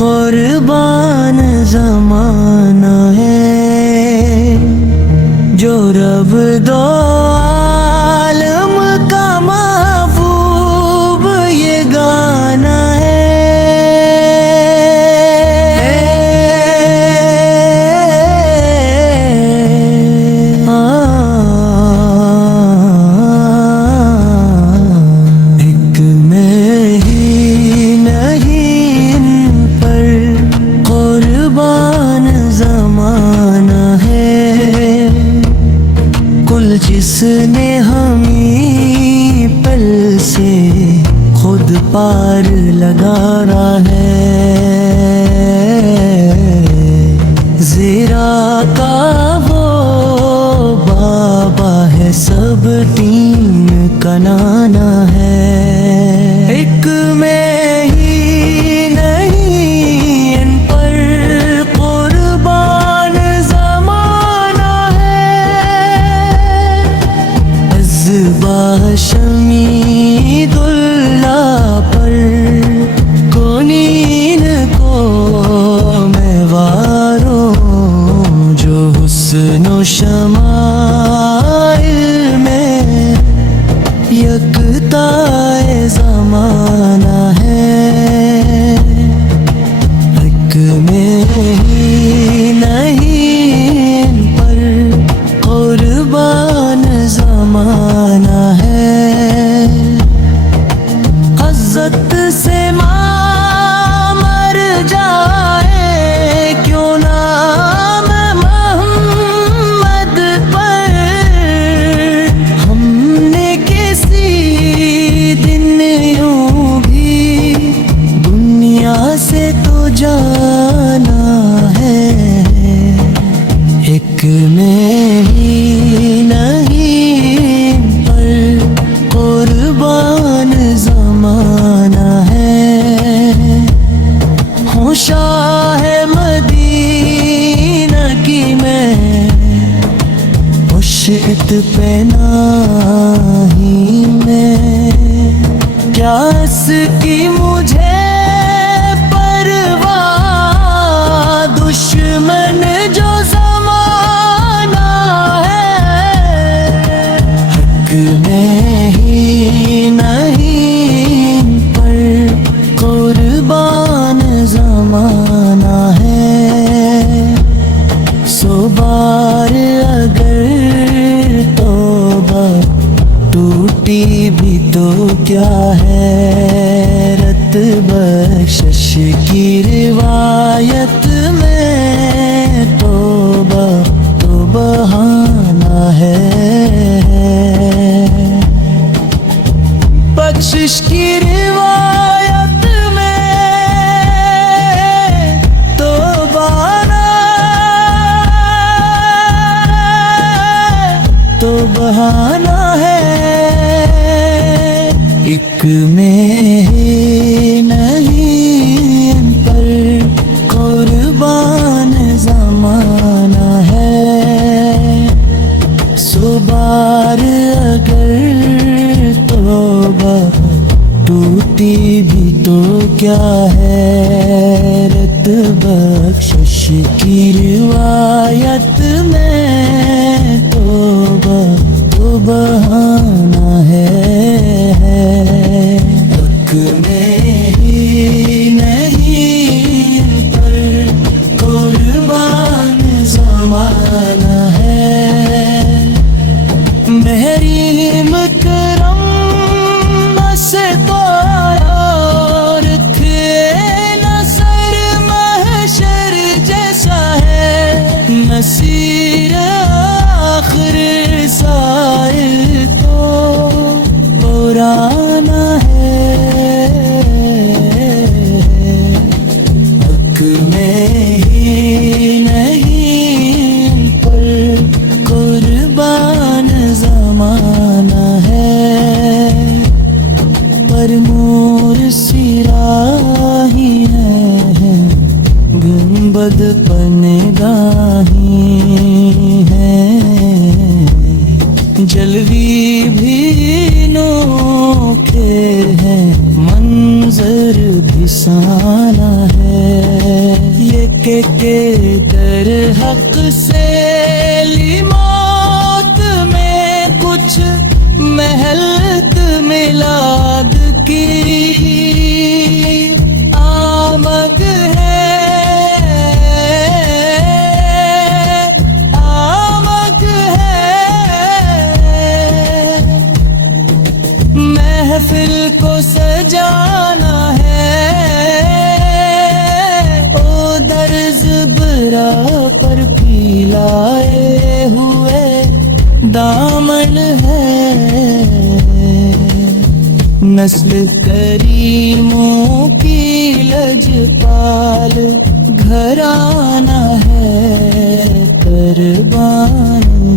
कुर्बान ज़माना है जो रब दो आलम का महबूब ये गाना है। एक मैं ही नहीं इन पर कुर्बान ज़माना है, कुल जिसने हमी पल से खुद पार लगाना है। ज़रा का वो बाबा है, सब टीम का नाना है। एक मैं ही नहीं इन पर कुर्बान ज़माना है, अज़्बा शमीदुल्ला पर कोनीन को मैं वारों जो हुस्न शमाइल में यकताए ज़माना है। एक में ही नहीं पर कुर्बान ज़माना है। हज़रत से माँ मर जाए क्यों नाम मोहम्मद पर, हमने किसी दिन यूं भी दुनिया से तो जाना है। एक में ही नहीं पर कुर्बान ज़माना है। हूँ शाह मदीना की मैं मुश्किल पे नाही मैं, क्या इसकी मुझे परवाह, दुश्मन जो ज़माना है। हक में ही नहीं पर कुर्बान ज़माना है। सो बार अगर तौबा टूटी भी तो क्या है, रत बख्शिश की रिवायत में तौबा तो बहाना है। बख्शिश की रिवायत में तो बहाना है। एक में ही नहीं पर कुर्बान ज़माना है। सो बार अगर तौबा टूटी भी तो क्या है, रत बख्शिश की रिवायत में तौबा तो बहाना है। हक में ही नहीं पर कुर्बान ज़माना है। महरीम करम से तो और थे नसर महशर जैसा है, नसीर आखिर साइल तो पुराना है। हक में ही नहीं पर कुर्बान ज़माना है, पर नूर सिराही है गुंबद पनगाही है, जलवी भी नोखे हैं मंजर भी साना है। नस्ल करीमों की लजपाल घराना है कुर्बानी।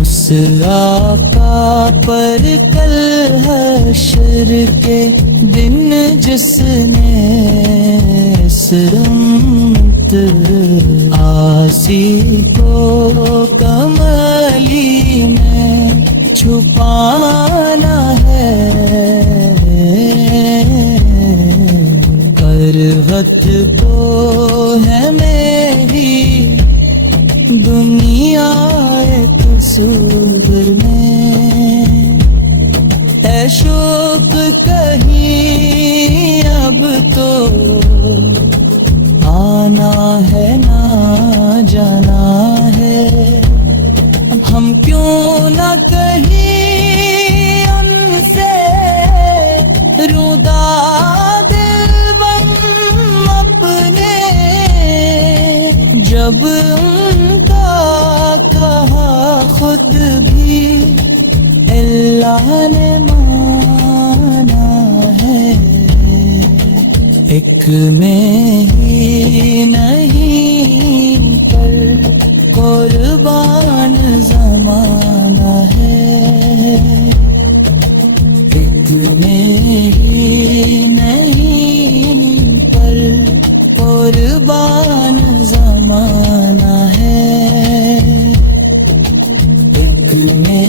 उस आका पर कल हश्र के दिन जिसने इस उम्मत आसी को कमली में छुपाना है। करवत तो है मेरी दुनिया एक सूर में, ऐ शोक कहीं अब तो आना है ना जाना है। हम क्यों ना कहीं उनसे रुदा दिलबन अपने, जब उनका कहा खुद भी अल्लाह ने माना है। एक में ही नहीं पर कुर्बान ज़माना है। एक में ही नहीं पर कुर्बान ज़माना है। एक में